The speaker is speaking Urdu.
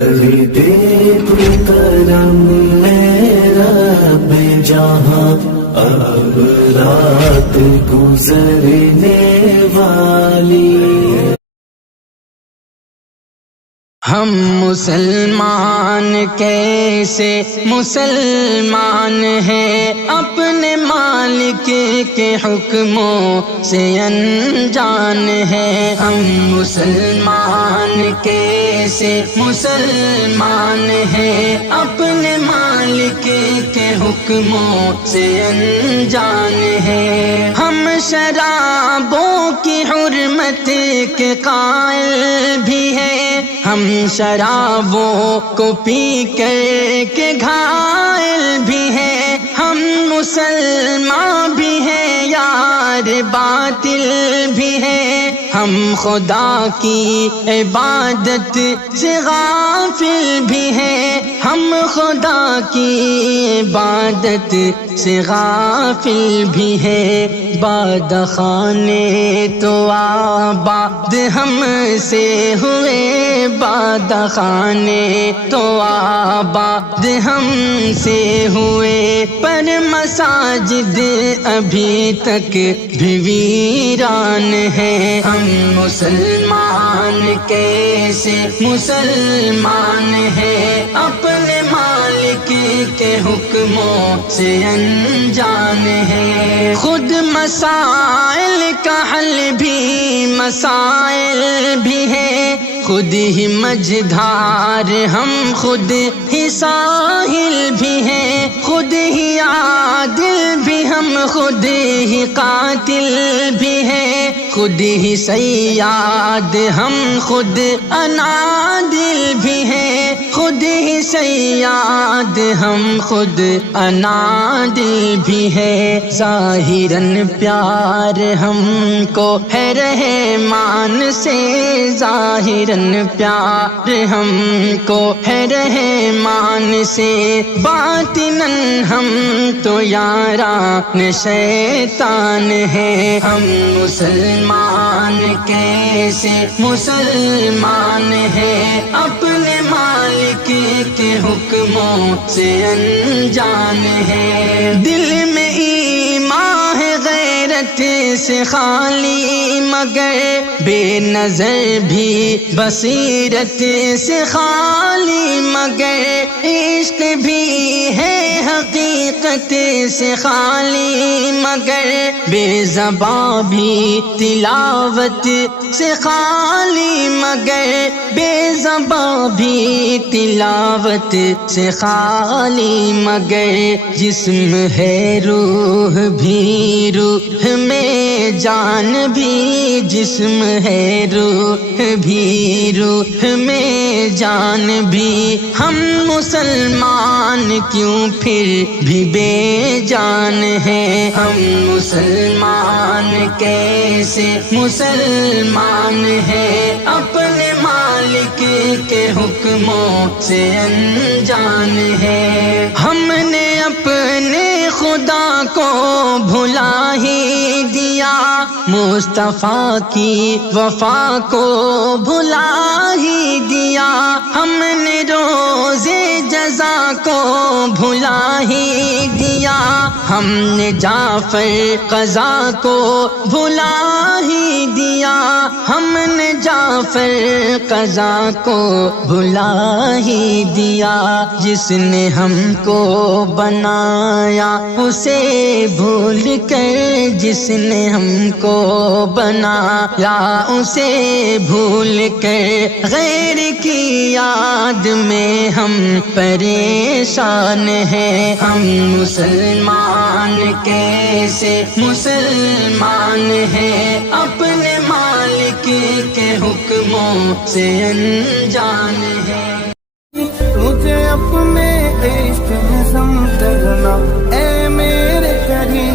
دیکھ کرم رب جہاں اب رات گزرنے والی۔ ہم مسلمان کیسے مسلمان ہیں، اپنے مالک کے حکموں سے انجان ہیں۔ ہم مسلمان کیسے مسلمان ہیں، اپنے مالک کے حکموں سے انجان ہیں۔ ہم شرابوں کی حرمت کے قائل بھی ہیں، ہم شرابوں کو پی کر کے گھائل بھی ہیں۔ ہم مسلمان بھی ہیں یار باطل بھی ہیں، ہم خدا کی عبادت سے غافل بھی ہیں۔ ہم خدا کی عبادت سے غافل بھی ہیں۔ باد خانے تو آباد ہم سے ہوئے، باد خانے تو آباد ہم سے ہوئے، پر مساجد ابھی تک بھی ویران ہیں۔ ہم مسلمان کیسے مسلمان ہیں، اپنے مالک کے حکموں سے انجان ہیں۔ خود مسائل کا حل بھی مسائل بھی ہے، خود ہی مجدھار ہم خود ہی ساحل بھی ہیں، خود ہی عادل بھی ہم خود ہی قاتل بھی ہیں، خود ہی صیاد ہم خود انادل بھی ہیں، خود ہی صیاد ہم خود انادل بھی ہے۔ ظاہراً پیار ہم کو ہے رحمان سے، ظاہراً پیار ہم کو ہے رحمان سے، باطناً ہم تو یاران شیطان ہیں۔ ہم مسلمان کیسے مسلمان ہیں، اپنے مالک کے حکموں سے انجان ہیں۔ دل میں ایمان ہے غیرت سے خالی، مگر بے نظر بھی بصیرت سے خالی، مگر عشق بھی ہے حقیقت سے خالی، مگر بے زباں بھی تلاوت سے خالی، مگر بے زباں بھی تلاوت سے خالی، مگر جسم ہے روح بھی، روح میں جان بھی، جسم ہے روح بھی، روح میں جان بھی۔ ہم مسلمان کیوں پھر بھی بے جان ہیں، ہم مسلمان کیسے مسلمان ہیں، اپنے مالک کے حکموں سے انجان ہیں۔ ہم نے اپنے خدا کو بھلا ہی دیا، مصطفیٰ کی وفا کو بھلا ہی دیا، ہم نے روزے جزا کو بھلا ہی دیا، ہم نے جعفر قضا کو بھلا ہی دیا، ہم نے جعفر قضا کو بھلا ہی دیا۔ جس نے ہم کو بنایا اسے بھول کر، جس نے ہم کو بنایا اسے بھول کر، غیر کی یاد میں ہم پریشان ہیں۔ ہم مسلمان کیسے مسلمان ہیں، اپنے مالک کے حکموں سے انجان ہیں۔ مجھے اپنے عشق میں سمجھنا اے میرے کریم۔